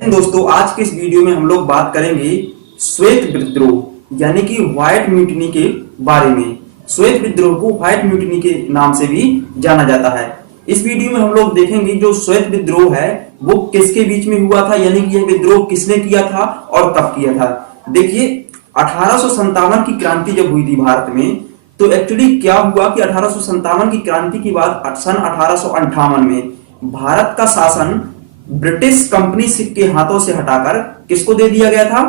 दोस्तों, आज के इस वीडियो में हम लोग बात करेंगे श्वेत विद्रोह यानी कि व्हाइट म्यूटिनी के बारे में। श्वेत विद्रोह को व्हाइट म्यूटिनी के नाम से भी जाना जाता है। इस वीडियो में हम लोग देखेंगे जो श्वेत विद्रोह है वो किसके बीच में हुआ था, यानी कि यह विद्रोह किसने किया था और कब किया था। देखिए, 1857 की क्रांति जब हुई थी भारत में, तो एक्चुअली क्या हुआ कि 1857 की क्रांति के बाद सन 1858 में भारत का शासन ब्रिटिश कंपनी के हाथों से हटाकर किसको दे दिया गया था?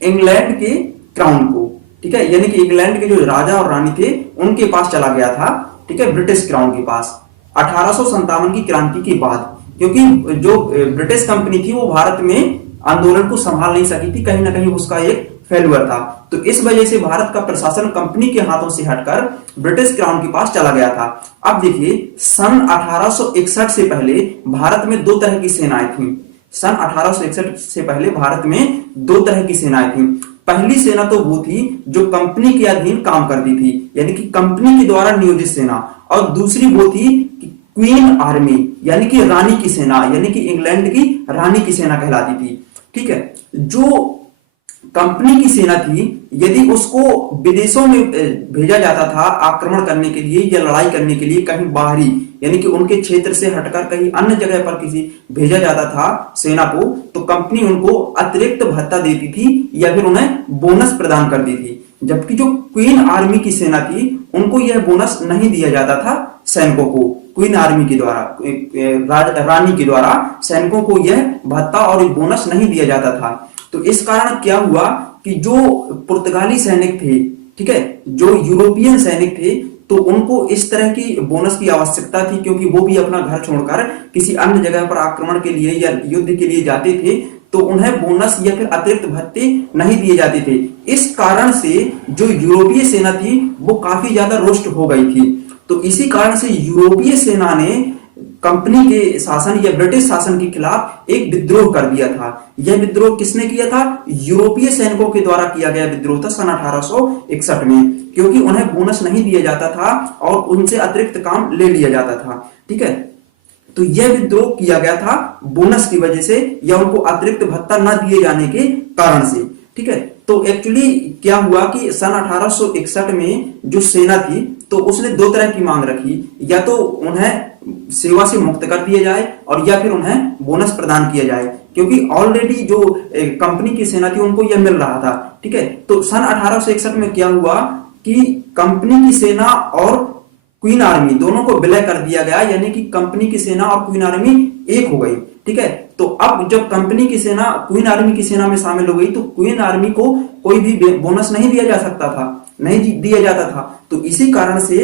इंग्लैंड के क्राउन को। ठीक है, यानी कि इंग्लैंड के जो राजा और रानी थे उनके पास चला गया था। ठीक है, ब्रिटिश क्राउन के पास 1857 की क्रांति के बाद, क्योंकि जो ब्रिटिश कंपनी थी वो भारत में आंदोलन को संभाल नहीं सकी थी, कहीं ना कहीं उसका एक फेल्यूर था। तो इस वजह से भारत का प्रशासन कंपनी के हाथों से हटकर ब्रिटिश क्राउन के पास चला गया था। अब देखिए, सन 1861 से पहले भारत में दो तरह की सेनाएं थी। सन 1861 से पहले भारत में दो तरह की सेनाएं थी। पहली सेना तो वो थी जो कंपनी के अधीन काम करती थी, यानी कि कंपनी के द्वारा नियोजित सेना, और दूसरी वो थी क्वीन आर्मी यानी कि रानी की सेना, यानी कि इंग्लैंड की रानी की सेना कहलाती थी। ठीक है, जो कंपनी की सेना थी, यदि उसको विदेशों में भेजा जाता था आक्रमण करने के लिए या लड़ाई करने के लिए, कहीं बाहरी यानी कि उनके क्षेत्र से हटकर कहीं अन्य जगह पर किसी भेजा जाता था सेना को, तो कंपनी उनको अतिरिक्त भत्ता देती थी या फिर उन्हें बोनस प्रदान करती थी। जबकि जो क्वीन आर्मी की सेना थी उनको यह बोनस नहीं दिया जाता था सैनिकों को। क्वीन आर्मी के द्वारा, रानी के द्वारा सैनिकों को यह भत्ता और बोनस नहीं दिया जाता था। तो इस कारण क्या हुआ कि जो पुर्तगाली सैनिक थे, ठीक है, जो यूरोपियन सैनिक थे, तो उनको इस तरह की बोनस की आवश्यकता थी, क्योंकि वो भी अपना घर छोड़कर किसी अन्य जगह पर आक्रमण के लिए या युद्ध के लिए जाते थे, तो उन्हें बोनस या फिर अतिरिक्त भत्ते नहीं दिए जाते थे। इस कारण से जो यूरोपीय सेना थी वो काफी ज्यादा रुष्ट हो गई थी। तो इसी कारण से यूरोपीय सेना ने कंपनी के शासन या ब्रिटिश शासन के खिलाफ एक विद्रोह कर दिया था। यह विद्रोह किसने किया था? यूरोपीय सैनिकों के द्वारा किया गया विद्रोह था सन 1861 में, क्योंकि उन्हें बोनस नहीं दिया जाता था और उनसे अतिरिक्त काम ले लिया जाता था। ठीक है, तो यह विद्रोह किया गया था बोनस की वजह से या उनको अतिरिक्त भत्ता न दिए जाने के कारण से। ठीक है, तो एक्चुअली क्या हुआ कि सन 1861 में जो सेना थी तो उसने दो तरह की मांग रखी, या तो उन्हें सेवा से मुक्त कर दिया जाए और या फिर उन्हें बोनस प्रदान किया जाए, क्योंकि ऑलरेडी जो कंपनी की सेना थी उनको यह मिल रहा था। ठीक है, तो सन 1861 में क्या हुआ कि कंपनी की सेना और क्वीन आर्मी दोनों को विलय कर दिया गया, यानी कि कंपनी की सेना और क्वीन आर्मी एक हो गई। ठीक है, तो अब जब कंपनी की सेना क्वीन आर्मी की सेना में शामिल हो गई तो क्वीन आर्मी को कोई भी बोनस नहीं दिया जा सकता था, नहीं दिया जाता था। तो इसी कारण से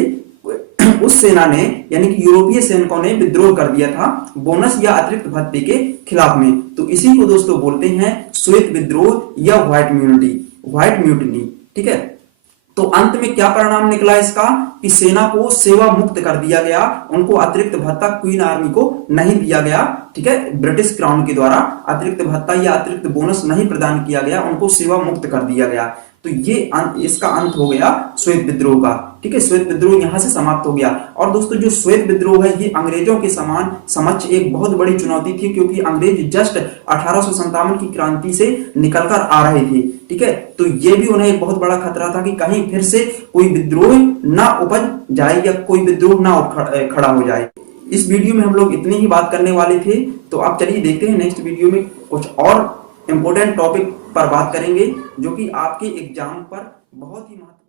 उस सेना ने, यानी कि यूरोपीय सैनिकों ने विद्रोह कर दिया था बोनस या अतिरिक्त भत्ते के खिलाफ में। तो इसी को दोस्तों बोलते हैं श्वेत विद्रोह या व्हाइट म्यूटिनी। ठीक है, तो अंत में क्या परिणाम निकला इसका कि सेना को सेवा मुक्त कर दिया गया, उनको अतिरिक्त भत्ता क्वीन आर्मी को नहीं दिया गया। ठीक है, ब्रिटिश क्राउन के द्वारा अतिरिक्त भत्ता या अतिरिक्त बोनस नहीं प्रदान किया गया, उनको सेवा मुक्त कर दिया गया। तो ये इसका अंत हो गया श्वेत विद्रोह का। ठीक है, श्वेत विद्रोह यहां से समाप्त हो गया। और दोस्तों, जो श्वेत विद्रोह है ये अंग्रेजों के समान समक्ष एक बहुत बड़ी चुनौती थी, क्योंकि अंग्रेज जस्ट 1857 की क्रांति से निकलकर आ रहे थे। ठीक है, तो ये भी उन्हें एक बहुत बड़ा खतरा था कि कहीं फिर से कोई विद्रोह ना उपज जाए या कोई विद्रोह ना खड़ा हो जाए। इस वीडियो में हम लोग इतनी ही बात करने वाले थे। तो आप चलिए देखते हैं नेक्स्ट वीडियो में कुछ और इंपॉर्टेंट टॉपिक पर बात करेंगे, जो कि आपके एग्जाम पर बहुत ही महत्वपूर्ण